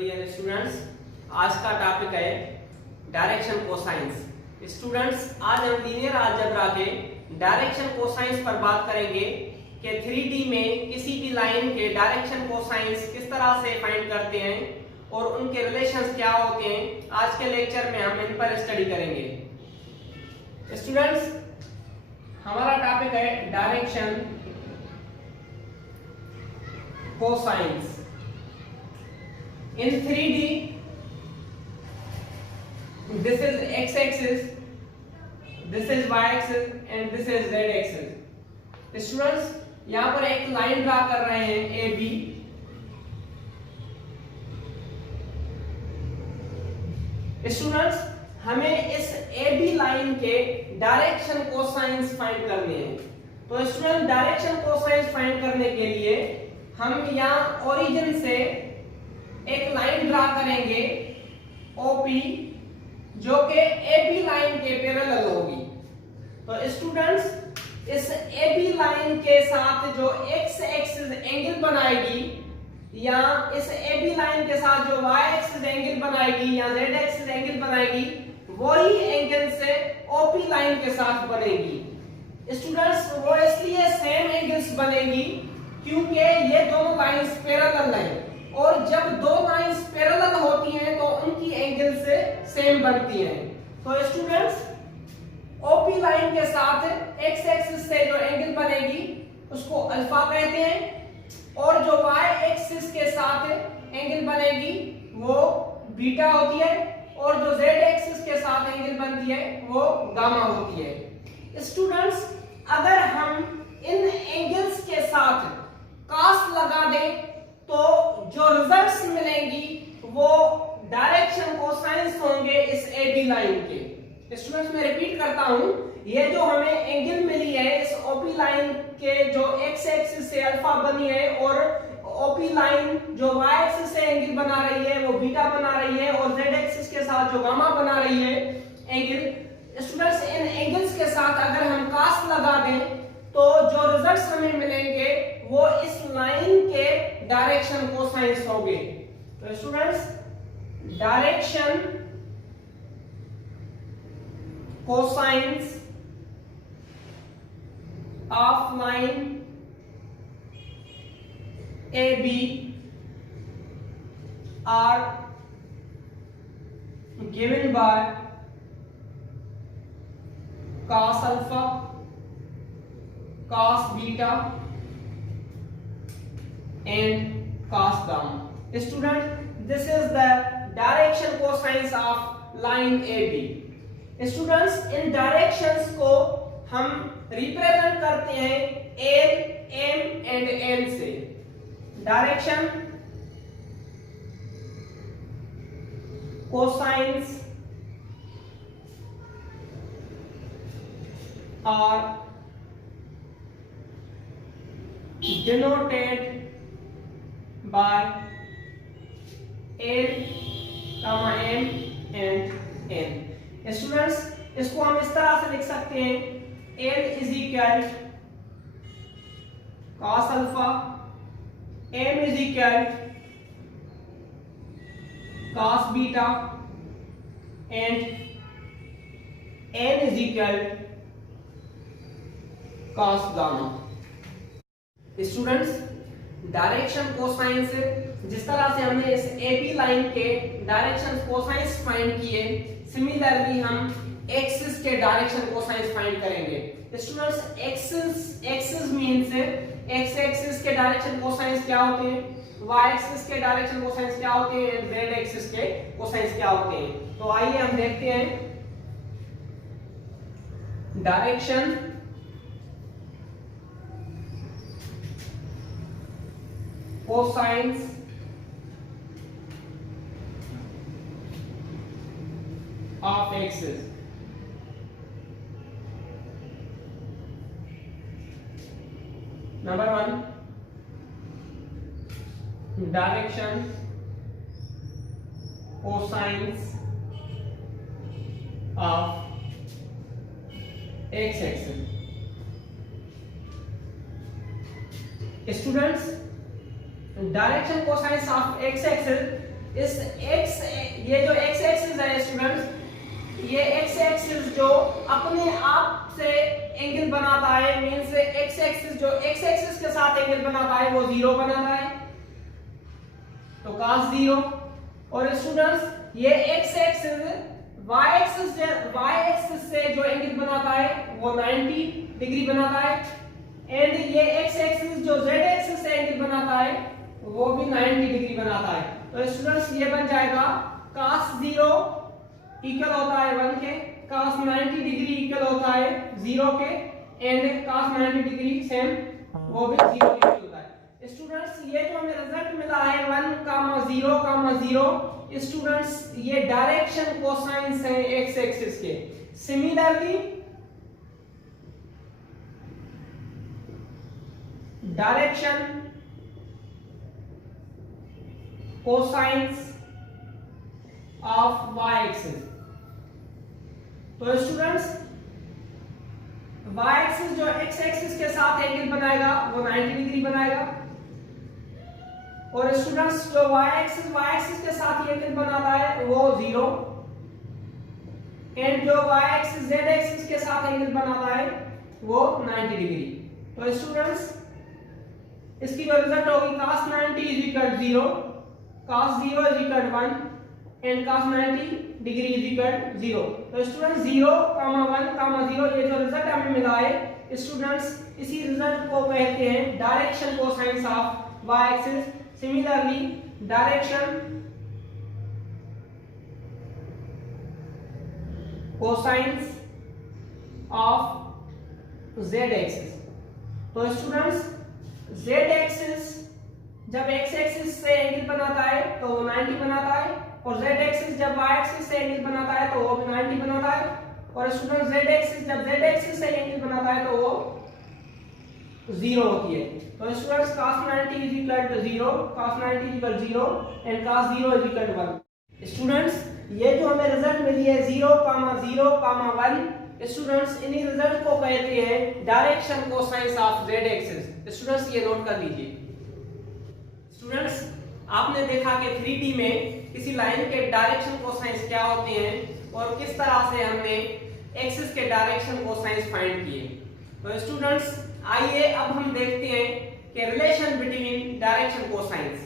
Dear students, आज का topic है डायरेक्शन कोसाइंस। स्टूडेंट्स, आज हम लीनियर अलजेब्रा के डायरेक्शन कोसाइंस पर बात करेंगे कि 3D में किसी भी लाइन के डायरेक्शन कोसाइंस किस तरह से फाइंड करते हैं और उनके रिलेशंस क्या होते हैं। आज के लेक्चर में हम इन पर स्टडी करेंगे। स्टूडेंट्स, हमारा टॉपिक है direction cosines in 3D. This is x-axis, this is y-axis and this is z-axis. Students, यहाँ पर एक लाइन ड्रा कर रहे हैं ए बी। स्टूडेंट्स, हमें इस ए बी लाइन के डायरेक्शन कोसाइंस फाइंड करने हैं। तो स्टूडेंट, डायरेक्शन कोसाइंस फाइंड करने के लिए हम यहाँ ओरिजिन से एक लाइन ड्रा करेंगे OP, जो कि AB लाइन के पैरेलल होगी। तो स्टूडेंट्स, इस AB लाइन के साथ जो x एक्सिस एंगल बनाएगी या इस AB लाइन के साथ जो y एक्सिस एंगल बनाएगी या z एक्सिस एंगल बनाएगी, वही एंगल से OP लाइन के साथ बनेगी। स्टूडेंट्स, वो इसलिए सेम एंगल्स बनेगी क्योंकि ये दोनों लाइंस पैरेलल हैं और जब दो लाइंस पैरेलल होती हैं तो उनकी एंगल से सेम बनती हैं। तो स्टूडेंट्स, OP लाइन के साथ x एक्सिस से जो एंगल बनेगी उसको अल्फा कहते हैं और जो y एक्सिस के साथ एंगल बनेगी वो बीटा होती है और जो z एक्सिस के साथ एंगल बनती है वो गामा होती है। स्टूडेंट्स, अगर हम इन एंगल्स के साथ cos लगा दें तो जो रिजल्ट्स मिलेंगी वो डायरेक्शन कोसाइंस होंगे इस AB लाइन के। स्टूडेंट्स, मैं रिपीट करता हूं, ये जो हमें एंगल मिली है इस OP लाइन के जो x एक्सिस से अल्फा बनी है और OP लाइन जो y एक्सिस से एंगल बना रही है वो बीटा बना रही है और z एक्सिस के साथ जो गामा बना रही है एंगल। स्टूडेंट्स, इन एंगल्स के साथ अगर हम cos लगा दें तो जो रिजल्ट्स हमें मिलेंगे वो इस लाइन के डायरेक्शन कोसाइंस होंगे। तो students, direction cosines of line AB are given by cos alpha, cos beta and cos gamma. Student, this is the direction cosines of line AB. Students, in directions को हम represent करते हैं L, M and N से। Direction cosines are denoted by L, M and N. Students, इसको हम इस तरह से लिख सकते हैं L is equal cos alpha, M is equal cos beta and N is equal cos gamma. Students, direction cosines, जिस तरह से हमने इस AB लाइन के डायरेक्शन कोसाइंस फाइंड किए, सिमिलरली हम एक्सिस के डायरेक्शन कोसाइंस फाइंड करेंगे। Students, axis means x axis के डायरेक्शन कोसाइंस क्या होते हैं, y एक्सिस के डायरेक्शन कोसाइंस क्या होते हैं, z एक्सिस के कोसाइंस क्या होते हैं। तो आइए हम देखते हैं direction cosines of axis। Number 1, direction cosines of x axis। Students, direction cosines of x axis इस x, ये जो x एक्सिस है स्टूडेंट्स, ये x एक्सिस जो अपने आप से एंगल बनाता है, मींस x एक्सिस जो x एक्सिस के साथ एंगल बनाता है वो 0 बनाता है, तो cos 0। और स्टूडेंट्स ये x एक्सिस y एक्सिस से जो एंगल बनाता है वो 90 डिग्री बनाता है, एंड ये x एक्सिस जो z एक्सिस से एंगल बनाता है वो भी 90 डिग्री बनाता है। तो स्टूडेंट्स ये बन जाएगा cos 0 इक्वल होता है 1 के, cos 90 डिग्री इक्वल होता है 0 के, एंड cos 90 डिग्री सेम वो भी 0 इक्वल होता है। स्टूडेंट्स ये जो हमें रिजल्ट मिला है 1, 0, स्टूडेंट्स ये डायरेक्शन कोसाइंस है x एक्सिस के। Similarly direction cosines of y axis, तो स्टूडेंट्स y एक्सिस जो x एक्सिस के साथ एंगल बनाएगा वो 90 डिग्री बनाएगा, और स्टूडेंट्स जो y एक्सिस के साथ एंगल बनाता है वो 0, एंड जो y एक्सिस z एक्सिस के साथ एंगल बनाता है वो 90 डिग्री। तो स्टूडेंट्स इसकी जो रिजल्ट होगी cos 90 is equal 0, cos 0 is equal 1, and cos 90 degree is equal 0। तो स्टूडेंट्स 0, 1, 0 ये जो रिजल्ट हमें मिला है स्टूडेंट्स, इसी रिजल्ट को कहते हैं direction cosines of y axis. Similarly direction cosines of z axis, तो स्टूडेंट्स z एक्सिस जब x एक्सिस से एंगल बनाता है तो वो 90 बनाता है, और z एक्सिस जब y एक्सिस से एंगल बनाता है तो वो भी 90 बनाता है, और स्टूडेंट z एक्सिस जब z एक्सिस से एंगल बनाता है तो वो 0 होती है। तो students cos 90 is equal to 0, cos 90 is equal to 0, and cos 0 is equal to 1। Students ये जो हमें रिजल्ट मिली है 0, 0, 1, स्टूडेंट्स इन्हीं रिजल्ट को कहते हैं direction cosines of z axis. Students ये नोट कर लीजिए। स्टूडेंट्स आपने देखा कि 3D में किसी लाइन के डायरेक्शन कोसाइंस क्या होते हैं और किस तरह से हमने एक्सिस के डायरेक्शन कोसाइंस फाइंड किए। तो स्टूडेंट्स आइए अब हम देखते हैं कि relation between direction cosines.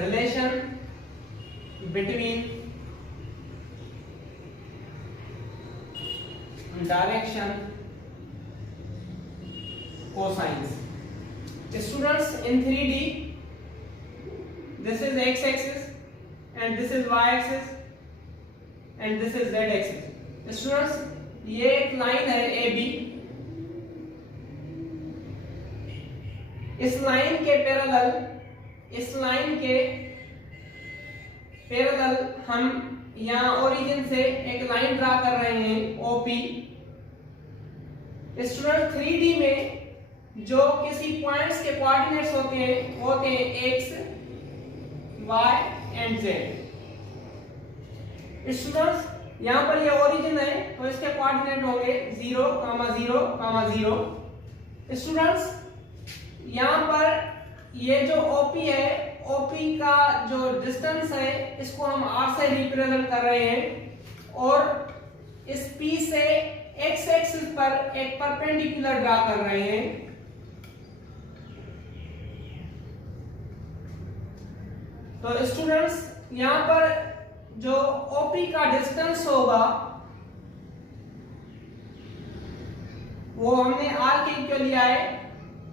Relation between direction cosines. Students, in 3D, this is x axis and this is y axis and this is z axis. Students, ये एक लाइन है AB, इस लाइन के पैरेलल हम यहाँ ओरिजिन से एक line draw कर रहे हैं OP। स्टूडेंट 3D में जो किसी पॉइंट्स के कोऑर्डिनेट्स होते हैं x, y and z। Students यहाँ पर ये ओरिजिन है तो इसके कोऑर्डिनेट होंगे 0, 0, 0। स्टूडेंट्स यहाँ पर ये जो OP है, OP का जो डिस्टेंस है इसको हम r से रिप्रेजेंट कर रहे हैं, और इस P से x एक्सिस पर एक परपेंडिकुलर ड्रा कर रहे हैं। तो स्टूडेंट्स यहाँ पर जो OP का डिस्टेंस होगा वो हमने r के इक्वल लिया है।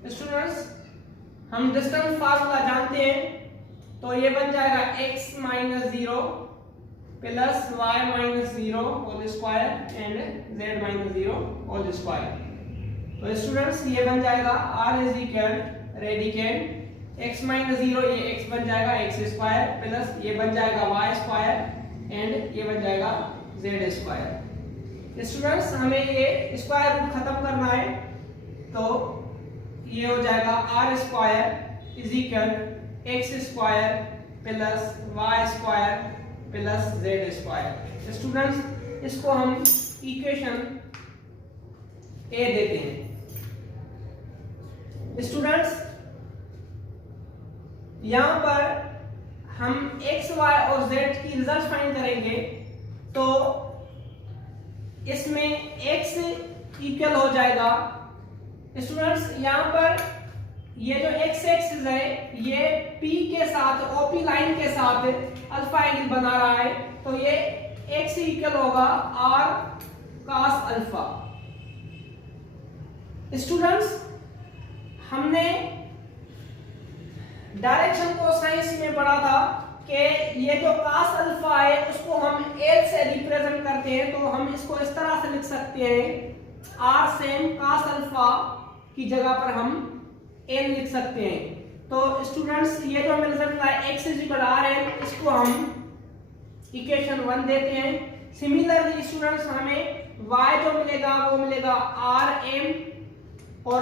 स्टूडेंट्स हम डिस्टेंस फार्मूला जानते हैं, तो ये बन जाएगा x - 0 plus y - 0 whole square and z - 0 whole square. तो स्टूडेंट्स ये बन जाएगा r इज इक्वल रेडिकेंड x - 0, ये x बन जाएगा x स्क्वायर प्लस ये बन जाएगा y स्क्वायर एंड ये बन जाएगा z स्क्वायर। स्टूडेंट्स हमें ये स्क्वायर रूट खत्म करना है, तो ये हो जाएगा r square is equal x square plus y square plus z square. Students इसको हम इक्वेशन A देते हैं। स्टूडेंट्स यहां पर हम x, y और z की रिजल्ट फाइंड करेंगे, तो इसमें x इक्वल हो जाएगा स्टूडेंट्स, यहां पर ये जो x एक्सिस है ये p के साथ OP लाइन के साथ अल्फा एंगल बना रहा है, तो ये x इक्वल होगा r cos अल्फा। स्टूडेंट्स हमने डायरेक्शन कोसाइंस में पढ़ा था कि ये जो cos अल्फा है उसको हम l से रिप्रेजेंट करते हैं, तो हम इसको इस तरह से लिख सकते हैं r सेम cos अल्फा की जगह पर हम l लिख सकते हैं। तो स्टूडेंट्स ये जो हमें रिजल्ट मिला है x r, इसको हम इक्वेशन 1 देते हैं। सिमिलरली स्टूडेंट्स हमें y जो मिलेगा वो मिलेगा rm और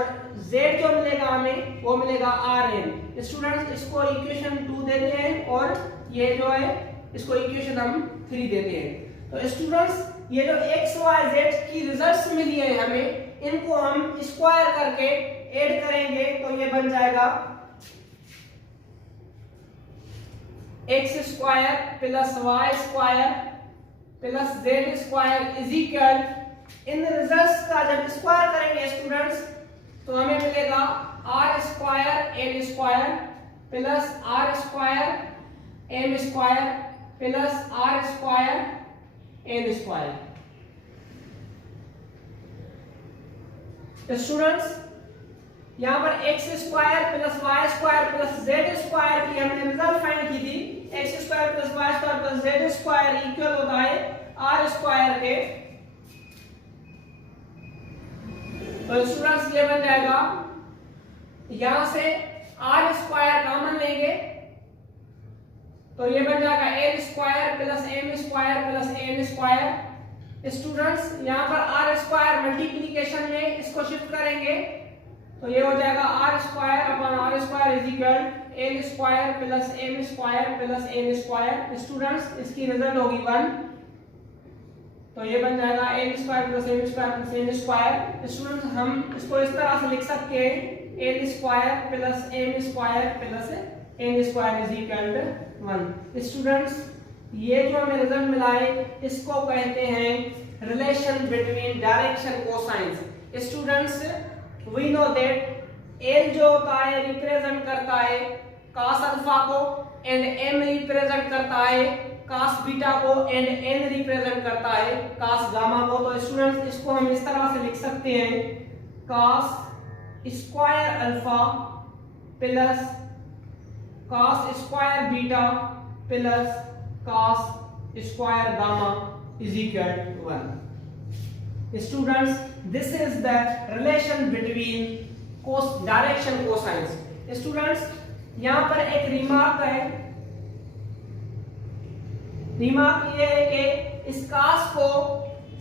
z जो मिलेगा हमें वो मिलेगा rn। स्टूडेंट्स इसको इक्वेशन 2 देते हैं और ये जो है इसको इक्वेशन हम 3 देते हैं। तो स्टूडेंट्स ये जो x y z की रिजल्ट्स मिली है हमें, इनको हम स्क्वायर करके ऐड करेंगे तो ये बन जाएगा x square plus y square plus z square is equal, in results का जब स्क्वायर करेंगे स्टूडेंट्स तो हमें मिलेगा r square n square plus r square m square plus r square n square. Students यहाँ पर x square plus y square plus z square की हमने रिजल्ट फाइंड की थी, x square plus y square plus z square equal होता है r square के। तो स्टूडेंट्स ये बन जाएगा, यहां से r स्क्वायर कॉमन लेंगे तो ये बन जाएगा l square plus m square plus n square. Students यहां पर r स्क्वायर मल्टीप्लिकेशन में इसको शिफ्ट करेंगे तो ये हो जाएगा r square upon r square is equal l square plus m square plus n square. Students इसकी रिजल्ट होगी 1, तो ये बन जाएगा l square plus m square plus n square. Students हम इसको इस तरह से लिख सकते हैं l square plus m square plus n square is equal 1। Students ये जो हमें रिजल्ट मिला है इसको कहते हैं relation between direction cosines. Students we know that l जो होता है रिप्रेजेंट करता है cos अल्फा को एंड m रिप्रेजेंट करता है cos बीटा को एंड n रिप्रेजेंट करता है cos गामा को। तो स्टूडेंट्स इसको हम इस तरह से लिख सकते हैं cos square alpha plus cos square beta plus cos square gamma is equal to 1। Students, this is the relation between direction cosines. Students, यहाँ पर एक रिमार्क है, रिमार्क ये है कि इस cos को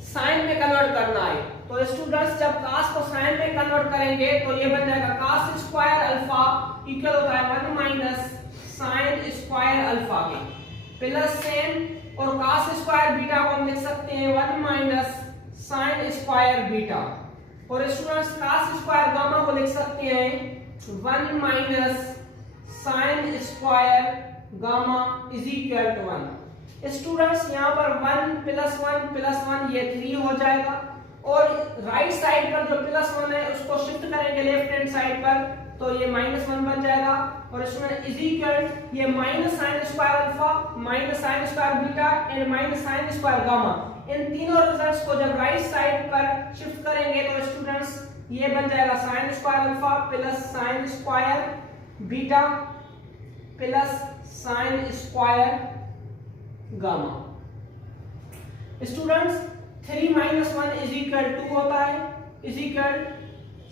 साइन में कन्वर्ट करना है। तो स्टूडेंट्स जब cos को साइन में कन्वर्ट करेंगे तो ये बन जाएगा cos स्क्वायर अल्फा इक्वल होता है 1 माइनस साइन स्क्वायर अल्फा के प्लस सेम, और cos स्क्वायर बीटा को हम लिख सकते हैं 1 माइनस साइन स्क्वायर बीटा, और स्टूडेंट्स cos स्क्वायर गामा को लिख सकते हैं 1 minus sine square gamma is equal to 1। Students यहाँ पर 1 प्लस 1 ये 3 हो जाएगा, और राइट साइड पर जो प्लस 1 है उसको शिफ्ट करेंगे लेफ्ट हैंड साइड पर तो ये -1 बन जाएगा, और स्टूडेंट इज इक्वल ये minus sine square alpha minus sine square beta and minus sine square gamma, इन तीनों रिजल्ट्स को जब राइट साइड पर शिफ्ट करेंगे तो स्टूडेंट्स ये बन जाएगा sine square alpha plus sine square beta plus sine square gamma. Students 3 minus 1 is equal 2 होता है, is equal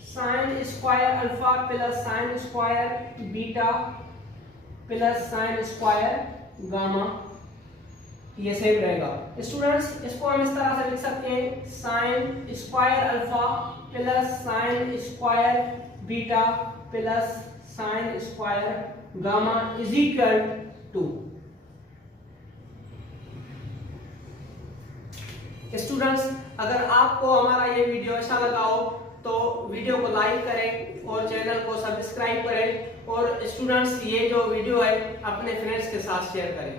sine square alpha plus sine square beta plus sine square gamma, ये same रहेगा। Students इसको हम इस तरह से लिख सकते हैं sine square alpha plus sine square beta plus sine square gamma is equal to. Students अगर आपको हमारा ये वीडियो अच्छा लगा हो तो वीडियो को लाइक करें और चैनल को सब्सक्राइब करें और स्टूडेंट्स ये जो वीडियो है अपने फ्रेंड्स के साथ शेयर करें।